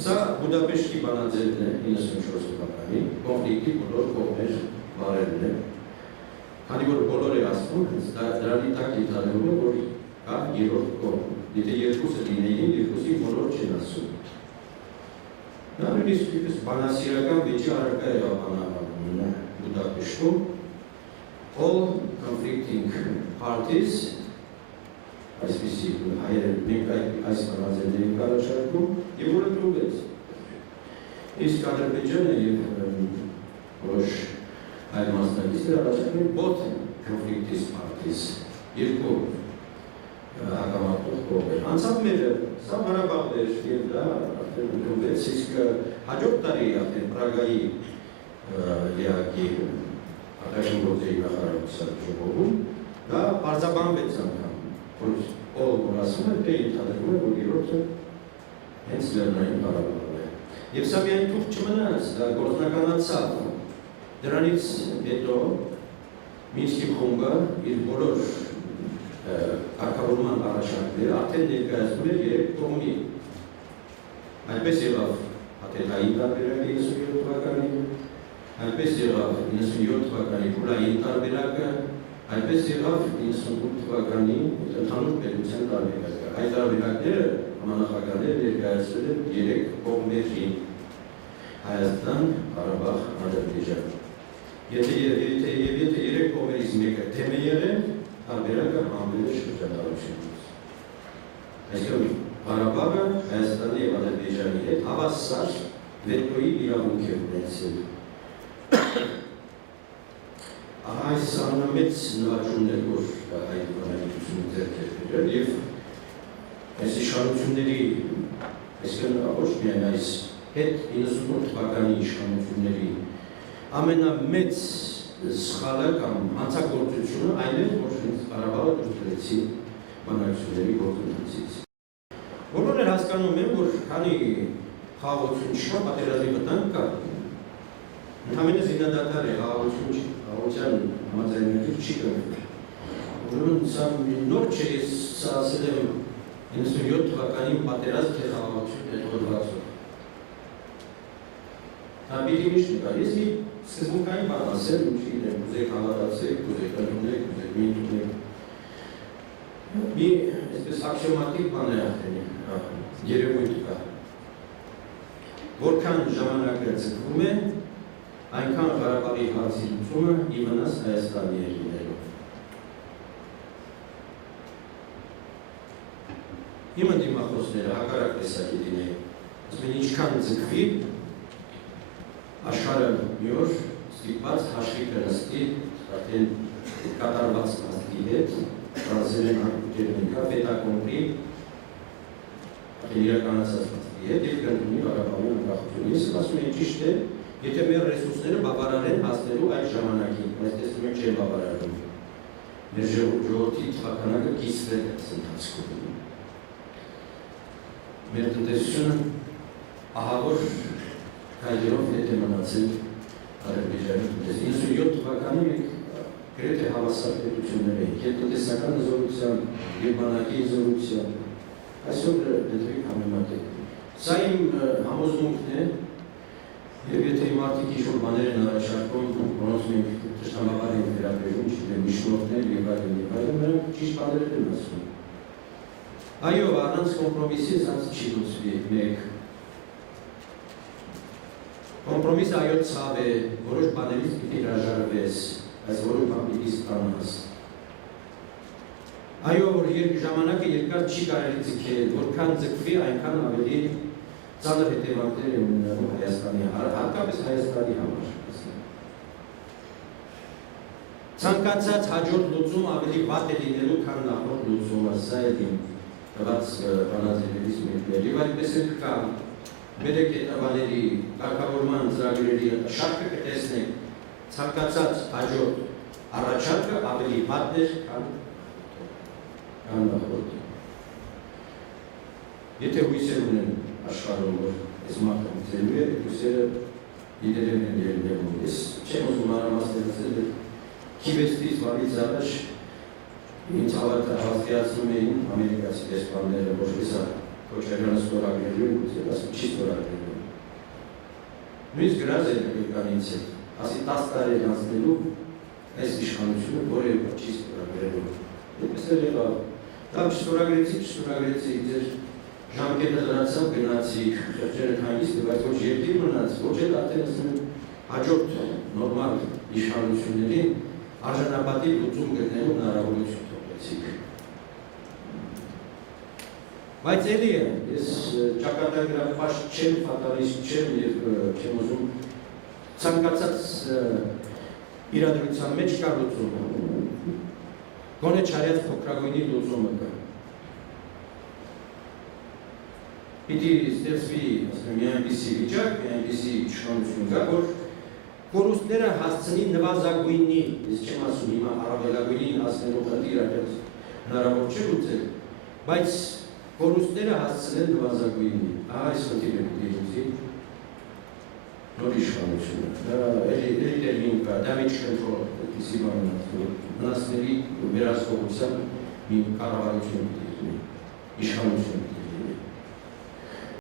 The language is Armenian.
Սա Բուդապեշտի բանաձևն է 94 թվականի, կոնֆլիկտի բոլոր կողմեր բարերն է։ Քանի որ բոլոր է ասվում, դրանի տակ ենթադրվում է, որ կա երրորդ կողմ։ Եթե երկուսը լինեին, երկուսի բոլոր չեն ասում։ Նա նույնիսկ բանասիրական վեճի առարկա է բանահավաքում Բուդապեշտում, all conflicting parties, այսպիսի հայերեն մենք այս բանաձևներին կառաջարկում եւ որը դրուվեց։ Իսկ Ադրբեջանը եւ որոշ այլ մասնակիցներ առաջարկում both conflicting parties, երկու հակամարտող կողմեր։ Անցավ մերը, սա Ղարաբաղն էր եւ դա արդեն դրուվեց, իսկ հաջորդ տարի արդեն Պրագայի լիակի արտաքին գործերի նախարարության ժողովում դա պարզաբանվեց անգամ։ Որ ասում է, թե ենթադրվում է, որ երրորդը հենց Լեռնային Ղարաբաղն է։ Եվ սա միայն թուղթ չմնաց, դա գործնականացավ։ Դրանից հետո Մինսկի խումբը իր բոլոր կարգավորման առաջարկները արդեն ներկայացնում էր երեք կողմի։ Այնպես եղավ Հաթեթային տարբերակը 97 թվականին, այնպես եղավ 97 թվականի Փուլային տարբերակը, այնպես եղավ 98 թվականի ընդհանուր պետության տարբերակը։ Այդ տարբերակները համանախագահները ներկայացրել են երեք կողմերին՝ Հայաստան, Ղարաբաղ, Ադրբեջան։ Եթե երեք կողմերից մեկը թեմ է եղել, տարբերակը համվել է շրջանառությունից։ Այսինքն Ղարաբաղը Հայաստանի եւ Ադրբեջանի հետ հավասար վետոյի իրավունք է ունեցել։ Այս ամենամեծ նվաճումներ, որ այդ բանալիությունը ձեռք է բերել եւ այս իշխանությունների, այսինքն ոչ միայն այս հետ 98 թվականի իշխանությունների ամենամեծ սխալը կամ հանցագործությունը այն է, որ Ղարաբաղը դուրսեցի բանակցությունների գործընթացից։ Բոլորը հասկանում են, որ քանի խաղաղություն չկա, պատերազմի վտանգ կա, ընդհանրապես զինադադար է, խաղաղության համաձայնագրի չի կնքվել։ Ուրեմն սա նոր չէ, ես ասել եմ 97 թվականին պատերազմ թե խաղաղություն հետևողացող։ Դա պիտի միշտ նկար, ես մի սկզբունքային բան ասել, ինչի կուզեք հավատացեք, կուզեք ընդունեք, կուզեք մի ընդունեք։ Մի այսպես աքսիոմատիկ բան է արդեն երևույթ կա։ Որքան ժամանակը ձգվում է, այնքան Ղարաբաղի հարցի լուծումը իվնաս Հայաստանի է լինելու։ Իմ ընդդիմախոսները հակառակ տեսակի լինեին, ասում են ինչքան ձգվի, աշխարհը մի օր ստիպված հաշվի կնստի արդեն կատարված մասի հետ, ֆրանսերեն անկուտերնիկա, պետակոմպրի, արդեն իրականացած մասի հետ և կնդունի Ղարաբաղի անկախություն։ Ես ասում եմ ճիշտ է, եթե մեր ռեսուրսները բավարար են հասնելու այդ ժամանակին, բայց տեսնում ենք չեն բավարարում։ Մեր ժողովրդի թվականակը կիսվել է ընթացքում։ Մեր տնտեսությունը ահավոր քայլերով հետ է մնացել Ադրբեջանի տնտեսությունը։ 97 թվականին մենք գրեթե հավասար պետություններ էինք, և տնտեսական զորությամբ, և բանակի զորությամբ, այսօր դեպի համեմատենք։ Սա իմ համոզմունքն է, և եթե իմ արդիկ ինչ-որ բաներ են առաջարկում, որոնց մենք թշնամաբար ենք վերաբերում, չգիտեմ, միջնորդներ և այլն, նրանք ճիշտ բաներ են ասում։ Այո, առանց կոմպրոմիսի սրանց չի լուծվի մեկ։ Կոմպրոմիսը այո ցավ է, որոշ բաներից պիտի հրաժարվես, այս որոշ բան պիտի ստանաս։ Այո, որ ժամանակը երկար չի կարելի ձգել, որքան ձգվի, այնքան ավելի ծանր հետևանքներ են ունենալու Հայաստանի, հատկապես Հայաստանի համար։ Ցանկացած հաջորդ լուծում ավելի վատ է լինելու, քան նախորդ լուծումը, սա է իմ տված բանաձևերից մեկն է։ Եվ այդպես էլ կա մեր կետավաների կարգավորման ծրագրերի շարքը կտեսնենք, ցանկացած հաջորդ առաջարկը ավելի վատ է, քան նախորդ։ Եթե հույսեր ունեն աշխարհում, որ այս մարդը մտցելու է, հույսերը իդերեն են ելնելու։ Ես չեմ ուզում մանրամասնացնել, քիվեստից վարից առաջ ինձ հավատացնում էին ամերիկացի դեսպանները, որ սա Քոչարյանը ստորագրելու, ասում չի ստորագրելու։ Նույնիսկ գրած է եկականից է, ասի 10 տարի անցնելու այս իշխանությունը որևէ բան չի ստորագրելու։ Այդպես էլ եղավ։ Դա չստորագրեցի, ձեր ժամկետը լրացավ, գնացի, խեղճերը հանգիստ, բայց ոչ երկիր մնաց, ոչ էլ արդեն ասում հաջորդ նորմալ իշխանություններին արժանապատիվ լուծում գտնելու հնարավորություն թողեցիք։ Բայց էլի է, ես ճակատագրապաշտ չեմ, ֆատալիստ չեմ և չեմ ուզում ցանկացած իրադրության մեջ կա լուծում։ Գոնե չարյաց փոքրագույնի լուծումը կա։ Պիտի ստեղծվի, ասում մի այնպիսի վիճակ, մի այնպիսի իշխանություն կա, որ կորուստները հասցնի նվազագույնի, ես չեմ ասում հիմա առավելագույնին հասնելու խնդիր այդպես հնարավոր չէ լուծել, բայց կորուստները հասցնել նվազագույնի, այս խնդիրը պիտի լուծի նոր իշխանությունը։ Դա էլի տերմին կա, damage control, այդպիսի բան վնասների վերահսկողության մի կառավարություն պիտի լինի, իշխանություն պիտի